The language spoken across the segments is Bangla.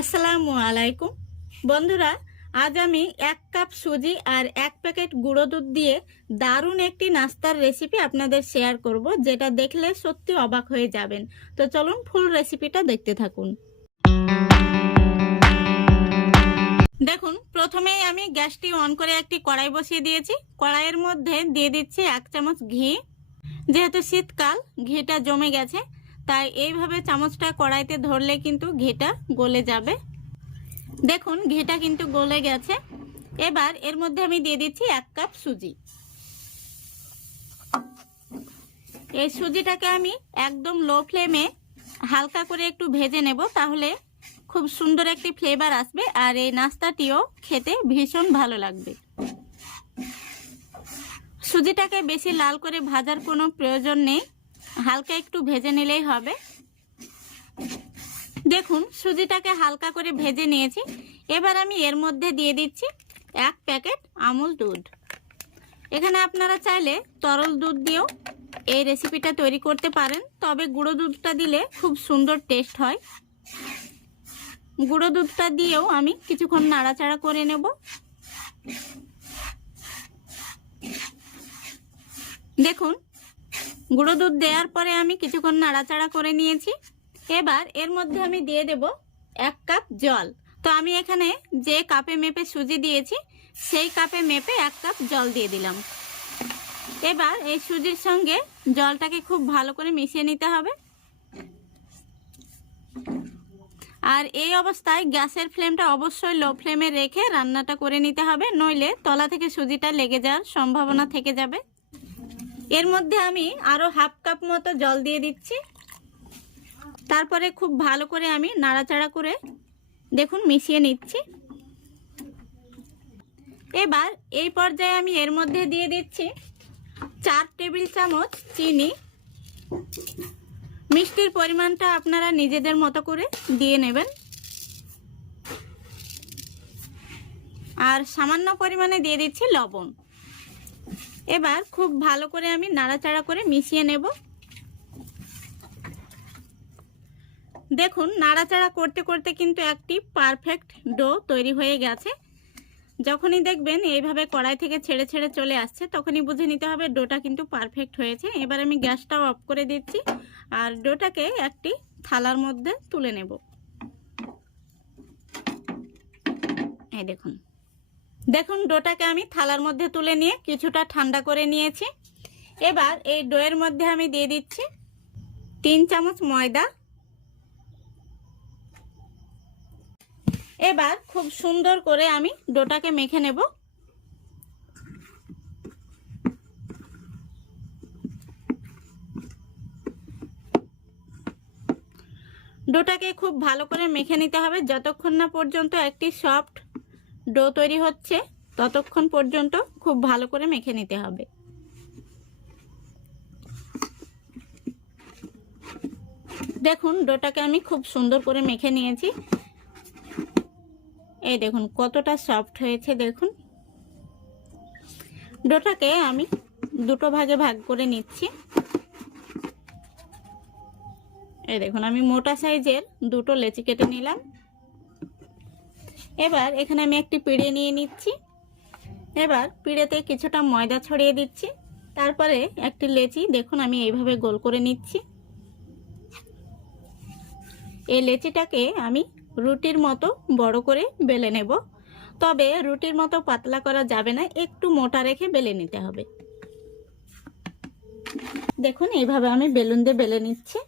আসসালামু আলাইকুম বন্ধুরা, আজ আমি 1 কাপ সুজি আর 1 প্যাকেট গুঁড়ো দুধ দিয়ে দারুণ একটি নাস্তার রেসিপি আপনাদের শেয়ার করব, যেটা দেখলে সত্যি অবাক হয়ে যাবেন। তো চলুন ফুল রেসিপিটা দেখতে থাকুন। দেখুন, প্রথমেই আমি গ্যাসটি অন করে একটি কড়াই বসিয়ে দিয়েছি। কড়াইয়ের মধ্যে দিয়ে দিচ্ছি 1 চামচ ঘি। যেহেতু শীতকাল, ঘিটা জমে গেছে, তাই এইভাবে চামচটা কড়াইতে ধরলে কিন্তু ঘিটা গলে যাবে। দেখুন, ঘিটা কিন্তু গলে গেছে। এবার এর মধ্যে আমি দিয়ে দিচ্ছি 1 কাপ সুজি। এই সুজিটাকে আমি একদম লো ফ্লেমে হালকা করে একটু ভেজে নেব, তাহলে খুব সুন্দর একটি ফ্লেভার আসবে আর এই নাস্তাটিও খেতে ভীষণ ভালো লাগবে। সুজিটাকে বেশি লাল করে ভাজার কোনো প্রয়োজন নেই, হালকা একটু ভেজে নিলেই হবে। দেখুন, সুজিটাকে হালকা করে ভেজে নিয়েছি। এবার আমি এর মধ্যে দিয়ে দিচ্ছি 1 প্যাকেট আমুল দুধ। এখানে আপনারা চাইলে তরল দুধ দিয়েও এই রেসিপিটা তৈরি করতে পারেন, তবে গুঁড়ো দুধটা দিলে খুব সুন্দর টেস্ট হয়। গুঁড়ো দুধটা দিয়েও আমি কিছুক্ষণ নাড়াচাড়া করে নেব। দেখুন, গুঁড়ো দুধ দেওয়ার পরে আমি কিছুক্ষণ নাড়াচাড়া করে নিয়েছি। এবার এর মধ্যে আমি দিয়ে দেব 1 কাপ জল। তো আমি এখানে যে কাপে মেপে সুজি দিয়েছি, সেই কাপে মেপে 1 কাপ জল দিয়ে দিলাম। এবার এই সুজির সঙ্গে জলটাকে খুব ভালো করে মিশিয়ে নিতে হবে। আর এই অবস্থায় গ্যাসের ফ্লেমটা অবশ্যই লো ফ্লেমে রেখে রান্নাটা করে নিতে হবে, নইলে তলা থেকে সুজিটা লেগে যাওয়ার সম্ভাবনা থেকে যাবে। এর মধ্যে আমি আরও 1/2 কাপ মতো জল দিয়ে দিচ্ছি। তারপরে খুব ভালো করে আমি নাড়াচাড়া করে দেখুন মিশিয়ে নিচ্ছি। এবার এই পর্যায়ে আমি এর মধ্যে দিয়ে দিচ্ছি 4 টেবিল চামচ চিনি। মিষ্টির পরিমাণটা আপনারা নিজেদের মতো করে দিয়ে নেবেন। আর সামান্য পরিমাণে দিয়ে দিচ্ছি লবণ। এবার খুব ভালো করে আমি নাড়াচাড়া করে মিশিয়ে নেব। দেখুন, নাড়াচাড়া করতে করতে কিন্তু একটি পারফেক্ট ডো তৈরি হয়ে গেছে। যখনই দেখবেন এইভাবে কড়াই থেকে ছেড়ে ছেড়ে চলে আসছে, তখনই বুঝে নিতে হবে ডোটা কিন্তু পারফেক্ট হয়েছে। এবার আমি গ্যাসটাও অফ করে দিচ্ছি আর ডোটাকে একটি থালার মধ্যে তুলে নেব। এই দেখুন, দেখুন ডোটাকে আমি থালার মধ্যে তুলে নিয়ে কিছুটা ঠান্ডা করে নিয়েছি। এবার এই ডোয়ের মধ্যে আমি দিয়ে দিচ্ছি 3 চামচ ময়দা। এবার খুব সুন্দর করে আমি ডোটাকে মেখে নেব। ডোটাকে খুব ভালো করে মেখে নিতে হবে, যতক্ষণ না পর্যন্ত একটি সফট ডো তৈরি হচ্ছে ততক্ষণ পর্যন্ত খুব ভালো করে মেখে নিতে হবে। দেখুন, ডোটাকে আমি খুব সুন্দর করে মেখে নিয়েছি। এই দেখুন কতটা সফট হয়েছে। দেখুন, ডোটাকে আমি দুটো ভাগে ভাগ করে নিচ্ছি। এই দেখুন, আমি মোটা সাইজের দুটো লেচি কেটে নিলাম। এবার এখানে আমি একটি পিঁড়ে নিয়ে নিচ্ছি। এবার পিঁড়েতে কিছুটা ময়দা ছড়িয়ে দিচ্ছি। তারপরে একটি লেচি দেখুন আমি এইভাবে গোল করে নিচ্ছি। এই লেচিটাকে আমি রুটির মতো বড় করে বেলে নেব, তবে রুটির মতো পাতলা করা যাবে না, একটু মোটা রেখে বেলে নিতে হবে। দেখুন, এইভাবে আমি বেলুন দিয়ে বেলে নিচ্ছি।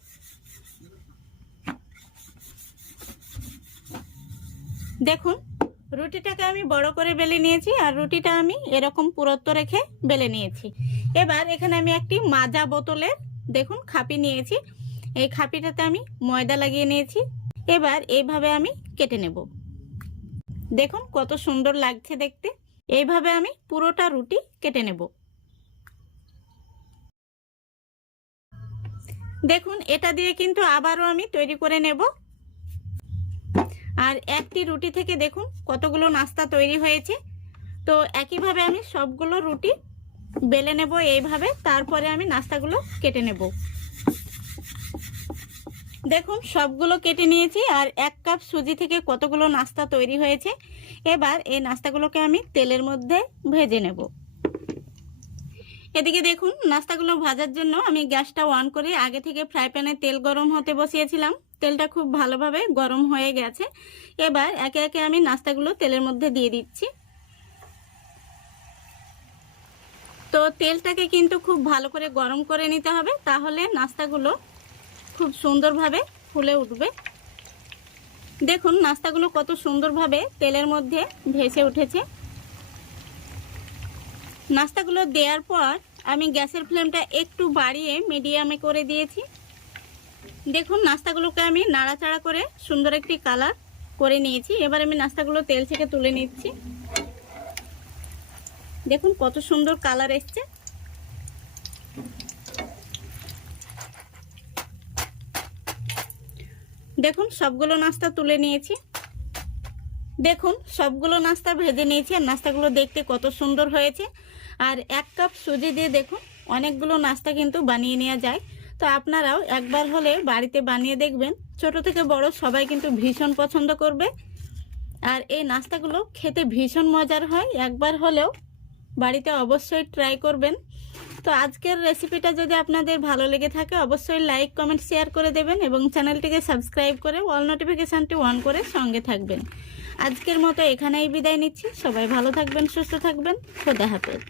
দেখুন, রুটিটাকে আমি বড় করে বেলে নিয়েছি আর রুটিটা আমি এরকম পুরুত্ব রেখে বেলে নিয়েছি। এবার এখানে আমি একটি মাজা বোতলের দেখুন খাপি নিয়েছি। এই খাপিটাতে আমি ময়দা লাগিয়ে নিয়েছি। এবার এইভাবে আমি কেটে নেব। দেখুন কত সুন্দর লাগছে দেখতে। এইভাবে আমি পুরোটা রুটি কেটে নেব। দেখুন, এটা দিয়ে কিন্তু আবারও আমি তৈরি করে নেব। আর একটি রুটি থেকে দেখুন কতগুলো নাস্তা তৈরি হয়েছে। তো একইভাবে আমি সবগুলো রুটি বেলে নেব এইভাবে, তারপরে আমি নাস্তাগুলো কেটে নেব। দেখুন সবগুলো কেটে নিয়েছি আর 1 কাপ সুজি থেকে কতগুলো নাস্তা তৈরি হয়েছে। এবার এই নাস্তাগুলোকে আমি তেলের মধ্যে ভেজে নেব। এদিকে দেখুন নাস্তাগুলো ভাজার জন্য আমি গ্যাসটা অন করে আগে থেকে ফ্রাই প্যানে তেল গরম হতে বসিয়েছিলাম। তেলটা খুব ভালোভাবে গরম হয়ে গেছে। এবার একে একে আমি নাস্তাগুলো তেলের মধ্যে দিয়ে দিচ্ছি। তো তেলটাকে কিন্তু খুব ভালো করে গরম করে নিতে হবে, তাহলে নাস্তাগুলো খুব সুন্দরভাবে ফুলে উঠবে। দেখুন নাস্তাগুলো কত সুন্দরভাবে তেলের মধ্যে ভেসে উঠেছে। নাস্তাগুলো দেওয়ার পর আমি গ্যাসের ফ্লেমটা একটু বাড়িয়ে মিডিয়ামে করে দিয়েছি। দেখুন নাস্তাগুলোকে আমি নাড়াচাড়া করে সুন্দর একটি কালার করে নিয়েছি। এবার আমি নাস্তাগুলো তেল থেকে তুলে নিচ্ছি। দেখুন কত সুন্দর কালার এসছে। দেখুন সবগুলো নাস্তা তুলে নিয়েছি। দেখুন সবগুলো নাস্তা ভেজে নিয়েছি আর নাস্তাগুলো দেখতে কত সুন্দর হয়েছে। আর 1 কাপ সুজি দিয়ে দেখুন অনেকগুলো নাস্তা কিন্তু বানিয়ে নেওয়া যায়। তো আপনারাও একবার হলে বাড়িতে বানিয়ে দেখবেন, ছোট থেকে বড় সবাই কিন্তু ভীষণ পছন্দ করবে। আর এই নাস্তাগুলো খেতে ভীষণ মজার হয়, একবার হলেও বাড়িতে অবশ্যই ট্রাই করবেন। তো আজকের রেসিপিটা যদি আপনাদের ভালো লেগে থাকে অবশ্যই লাইক কমেন্ট শেয়ার করে দেবেন এবং চ্যানেলটিকে সাবস্ক্রাইব করে অল নোটিফিকেশানটি অন করে সঙ্গে থাকবেন। আজকের মতো এখানেই বিদায় নিচ্ছি। সবাই ভালো থাকবেন, সুস্থ থাকবেন। খোদা হাফেজ।